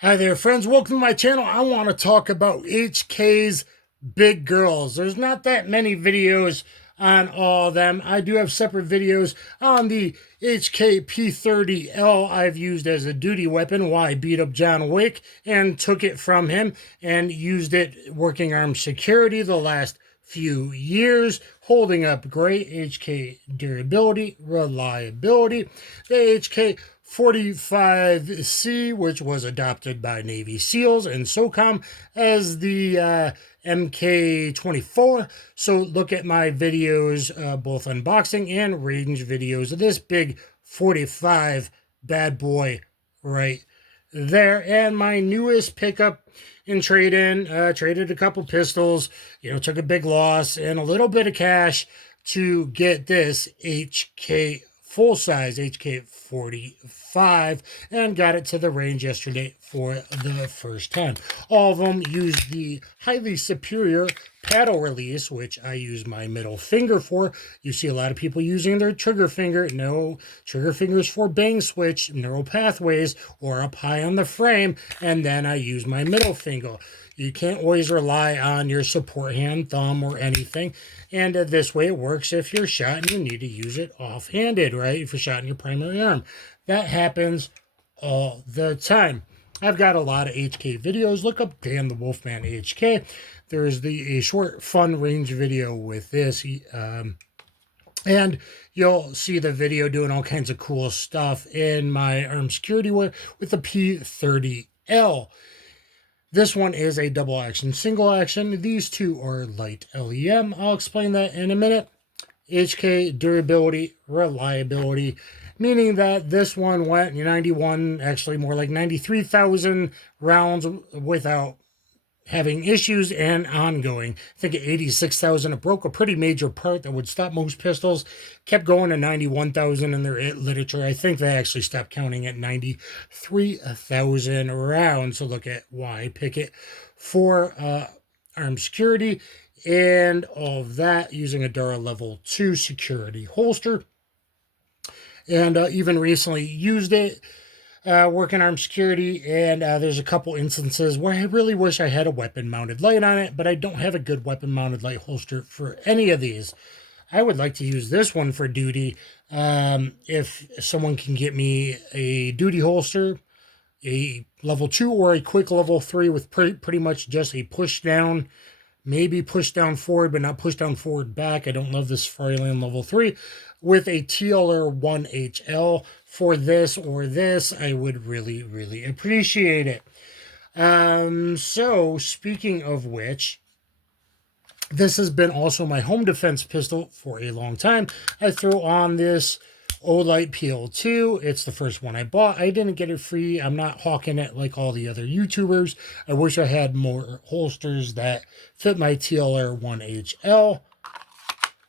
Hi there, friends. Welcome to my channel. I want to talk about HK's big girls. There's not that many videos on all of them. I do have separate videos on the HK30L I've used as a duty weapon while I beat up John Wick and took it from him and used it working armed security the last few years, holding up great. HK durability, reliability. The HK45C, which was adopted by Navy SEALs and Socom as the MK24. So look at my videos, both unboxing and range videos of this big 45 bad boy right there. And my newest pickup in trade-in, traded a couple pistols, took a big loss and a little bit of cash to get this HK full-size HK45 and got it to the range yesterday for the first time. All of them use the highly superior paddle release, which I use my middle finger for. You see a lot of people using their trigger finger. No, trigger fingers for bang switch, neural pathways, or up high on the frame, and then I use my middle finger. You can't always rely on your support hand, thumb, or anything. And this way it works if you're shot and you need to use it off-handed, right? If you're shot in your primary arm. That happens all the time. I've got a lot of HK videos. Look up Dan the Wolfman HK. There's a short fun range video with this. And you'll see the video doing all kinds of cool stuff in my armed security with the p30L. This one is a double action, single action. These two are light LEM. I'll explain that in a minute. HK durability, reliability, meaning that this one went 91, actually more like 93,000 rounds without having issues and ongoing. I think at 86,000, it broke a pretty major part that would stop most pistols. Kept going to 91,000 in their literature. I think they actually stopped counting at 93,000 rounds. So look at why I pick it for armed security and all of that using a Dara level 2 security holster. And even recently used it working armed security, and there's a couple instances where I really wish I had a weapon mounted light on it, but I don't have a good weapon mounted light holster for any of these. I would like to use this one for duty. If someone can get me a duty holster, a level 2 or a quick level 3 with pretty much just a push down, maybe push down forward, but not push down forward back. I don't love this Fryland level 3 with a TLR 1HL for this or this. I would really, really appreciate it. So speaking of which, this has been also my home defense pistol for a long time. I threw on this Olight PL2. It's the first one I bought. I didn't get it free. I'm not hawking it like all the other YouTubers. I wish I had more holsters that fit my TLR 1HL.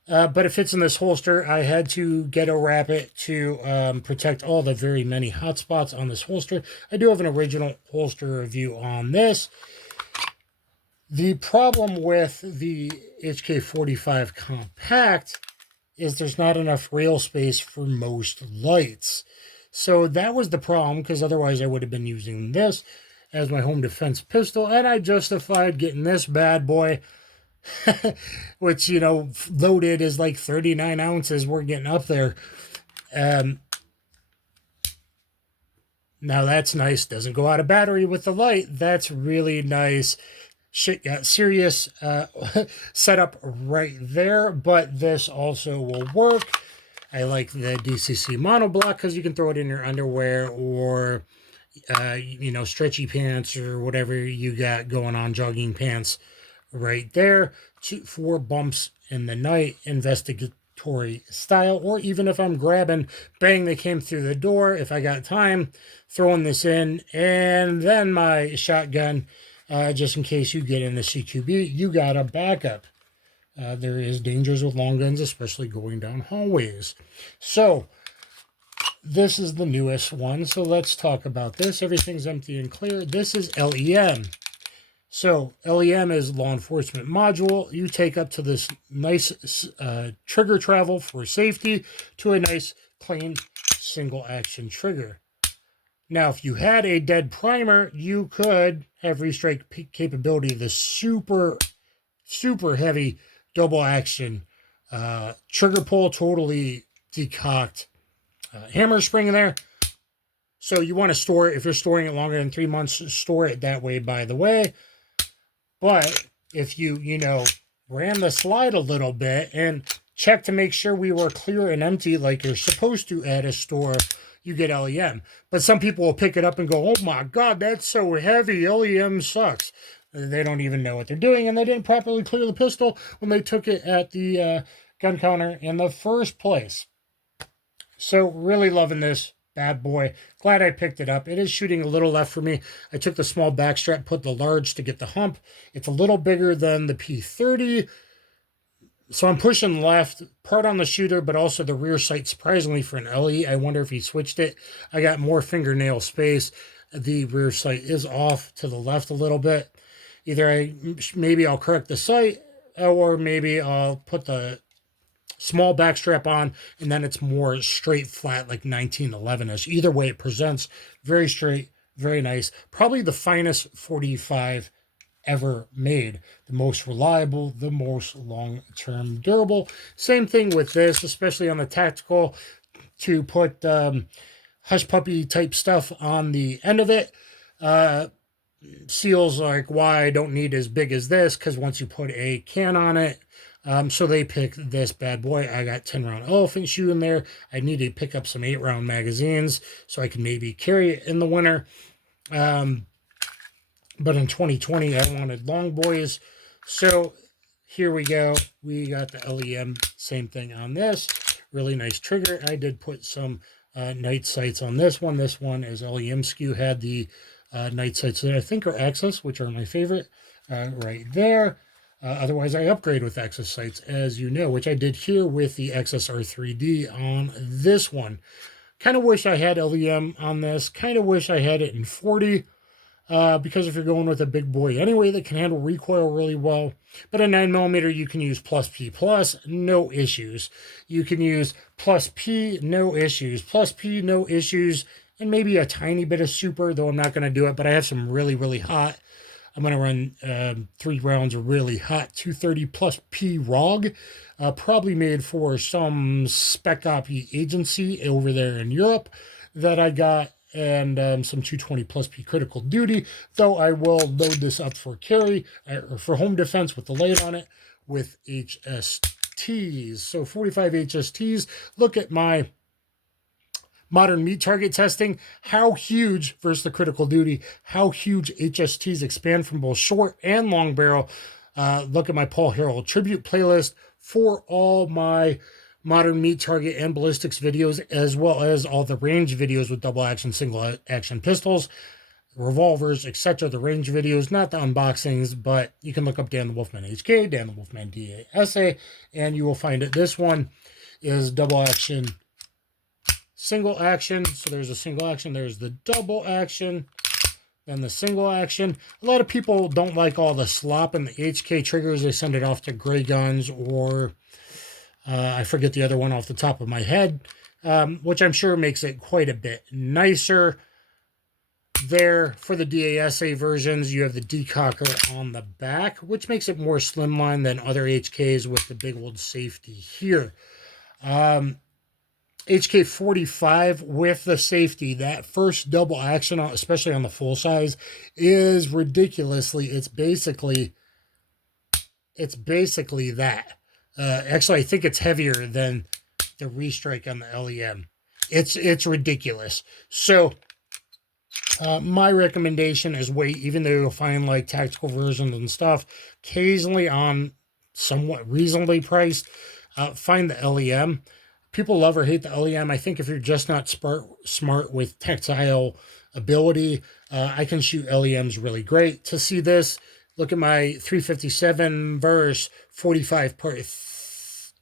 But it fits in this holster. I had to ghetto wrap it to protect all the very many hot spots on this holster. I do have an original holster review on this. The problem with the HK45 Compact is there's not enough rail space for most lights. So that was the problem, because otherwise I would have been using this as my home defense pistol, and I justified getting this bad boy which, loaded is like 39 ounces. We're getting up there. Now that's nice. Doesn't go out of battery with the light. That's really nice. Shit got serious setup right there, but this also will work. I like the DCC monoblock because you can throw it in your underwear or, stretchy pants or whatever you got going on, jogging pants. Right there, 4 bumps in the night, investigatory style, or even if I'm grabbing, bang, they came through the door. If I got time, throwing this in, and then my shotgun, just in case you get in the CQB, you got a backup. There is dangers with long guns, especially going down hallways. So this is the newest one, so let's talk about this. Everything's empty and clear. This is LEM. So LEM is law enforcement module. You take up to this nice trigger travel for safety to a nice clean single action trigger. Now, if you had a dead primer, you could have restrike capability of the super, super heavy double action trigger pull, totally decocked hammer spring in there. So you want to store it, if you're storing it longer than 3 months, store it that way, by the way. But if you ran the slide a little bit and check to make sure we were clear and empty like you're supposed to at a store, you get LEM. But some people will pick it up and go, oh my God, that's so heavy. LEM sucks. They don't even know what they're doing, and they didn't properly clear the pistol when they took it at the gun counter in the first place. So really loving this bad boy. Glad I picked it up. It is shooting a little left for me. I took the small backstrap, put the large to get the hump. It's a little bigger than the P30. So I'm pushing left, part on the shooter, but also the rear sight, surprisingly, for an LE. I wonder if he switched it. I got more fingernail space. The rear sight is off to the left a little bit. Either maybe I'll correct the sight, or maybe I'll put the small backstrap on, and then it's more straight flat, like 1911-ish. Either way, it presents very straight, very nice. Probably the finest 45 ever made. The most reliable, the most long-term durable. Same thing with this, especially on the tactical, to put hush puppy type stuff on the end of it. Seals like why I don't need as big as this, because once you put a can on it, so they picked this bad boy. I got 10-round elephant shoe in there. I need to pick up some 8-round magazines so I can maybe carry it in the winter. But in 2020, I wanted long boys. So here we go. We got the LEM, same thing on this. Really nice trigger. I did put some night sights on this one. This one is LEM skew, had the night sights that I think are Axis, which are my favorite right there. Otherwise, I upgrade with Axis sights, as you know, which I did here with the XSR3D on this one. Kind of wish I had LEM on this. Kind of wish I had it in 40. Because if you're going with a big boy anyway that can handle recoil really well. But a 9mm, you can use plus P plus, no issues. You can use plus P, no issues. Plus P, no issues. And maybe a tiny bit of super, though I'm not going to do it. But I have some really, really hot. I'm going to run 3 rounds of really hot 230 plus P ROG. Probably made for some spec op agency over there in Europe that I got. And some 220 plus P critical duty, though I will load this up for carry or for home defense with the light on it with HSTs. So 45 HSTs. Look at my modern meat target testing. How huge versus the critical duty, how huge HSTs expand from both short and long barrel. Look at my Paul Harrell tribute playlist for all my modern meat target and ballistics videos, as well as all the range videos with double action, single action pistols, revolvers, etc. The range videos, not the unboxings, but you can look up Dan the Wolfman HK, Dan the Wolfman DASA, and you will find it. This one is double action, single action. So there's a single action, there's the double action, then the single action. A lot of people don't like all the slop in the HK triggers. They send it off to Gray Guns or I forget the other one off the top of my head, which I'm sure makes it quite a bit nicer. There, for the DASA versions, you have the decocker on the back, which makes it more slimline than other HKs with the big old safety here. HK45 with the safety, that first double action, especially on the full size, is ridiculously, it's basically that. Actually, I think it's heavier than the restrike on the LEM. It's ridiculous. So my recommendation is wait, even though you'll find like tactical versions and stuff, occasionally on somewhat reasonably priced, find the LEM. People love or hate the LEM. I think if you're just not smart with tactile ability, I can shoot LEMs really great. To see this, look at my 357 verse 45 part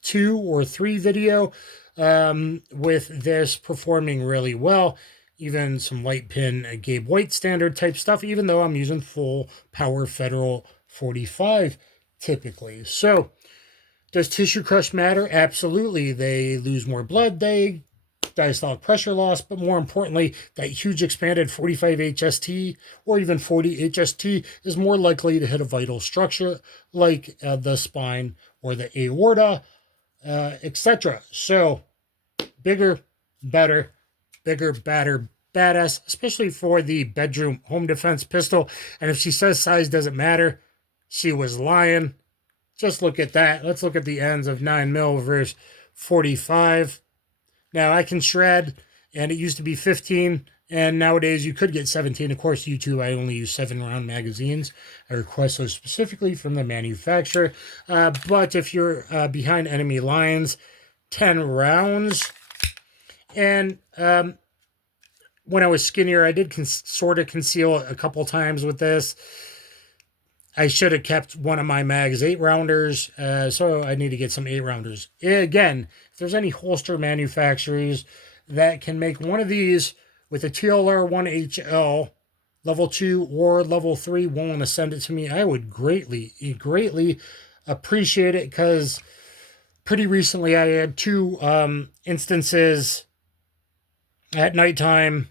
2 or 3 video with this performing really well. Even some light pin Gabe White standard type stuff, even though I'm using full power Federal 45 typically. So does tissue crush matter? Absolutely. They lose more blood. They diastolic pressure loss, but more importantly, that huge expanded 45 HST or even 40 HST is more likely to hit a vital structure like the spine or the aorta, etc. So bigger, better, bigger, badder, badass, especially for the bedroom home defense pistol. And if she says size doesn't matter, she was lying. Just look at that. Let's look at the ends of 9mm versus 45. Now I can shred, and it used to be 15, and nowadays you could get 17. Of course, YouTube, I only use 7-round magazines. I request those specifically from the manufacturer. But if you're behind enemy lines, 10 rounds. And when I was skinnier, I did sort of conceal a couple times with this. I should have kept one of my mags 8-rounders, so I need to get some 8-rounders. Again, if there's any holster manufacturers that can make one of these with a TLR1HL level 2 or level 3 willing to send it to me, I would greatly appreciate it, because pretty recently I had 2 instances at nighttime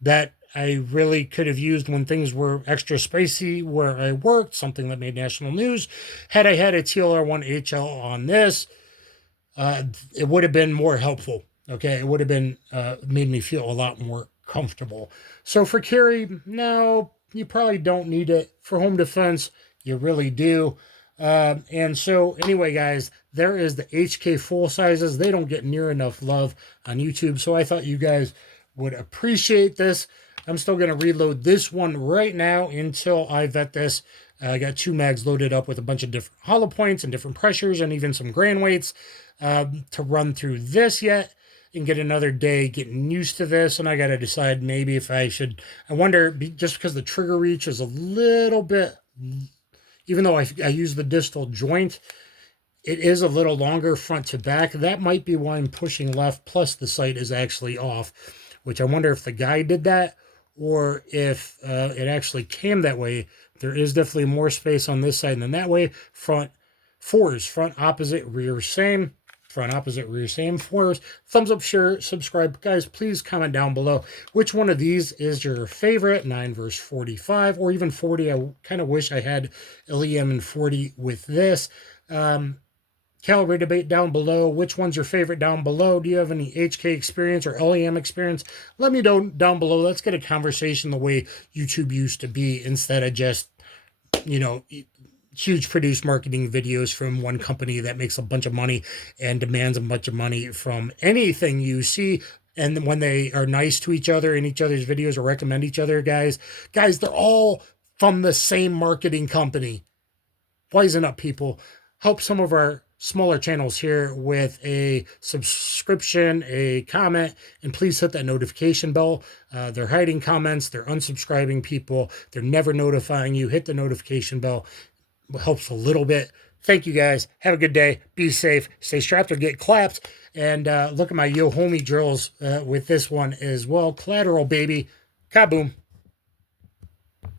that I really could have used when things were extra spicy where I worked, something that made national news. Had I had a TLR1HL on this, it would have been more helpful. Okay, it would have been made me feel a lot more comfortable. So for carry, no, you probably don't need it. For home defense, you really do. And so anyway, guys, there is the HK full sizes. They don't get near enough love on YouTube, so I thought you guys would appreciate this. I'm still going to reload this one right now until I vet this. I got 2 mags loaded up with a bunch of different hollow points and different pressures and even some grain weights to run through this yet and get another day getting used to this. And I got to decide maybe if I should. I wonder, just because the trigger reach is a little bit, even though I use the distal joint, it is a little longer front to back. That might be why I'm pushing left, plus the sight is actually off, which I wonder if the guy did that or if it actually came that way. There is definitely more space on this side than that way. Front 4s, front opposite, rear same. Front opposite, rear same. 4s. Thumbs up, share, subscribe. Guys, please comment down below which one of these is your favorite, 9 versus 45, or even 40. I kind of wish I had LEM and 40 with this. Caliber debate down below. Which one's your favorite down below? Do you have any HK experience or LEM experience? Let me know down below. Let's get a conversation the way YouTube used to be, instead of just, huge produced marketing videos from one company that makes a bunch of money and demands a bunch of money from anything you see. And when they are nice to each other in each other's videos or recommend each other, guys, they're all from the same marketing company. Wisen up, people. Help some of our smaller channels here with a subscription, a comment, and please hit that notification bell. They're hiding comments, they're unsubscribing people, they're never notifying you. Hit the notification bell. It helps a little bit. Thank you, guys. Have a good day. Be safe. Stay strapped or get clapped. And look at my Yo Homie drills with this one as well. Collateral, baby. Kaboom.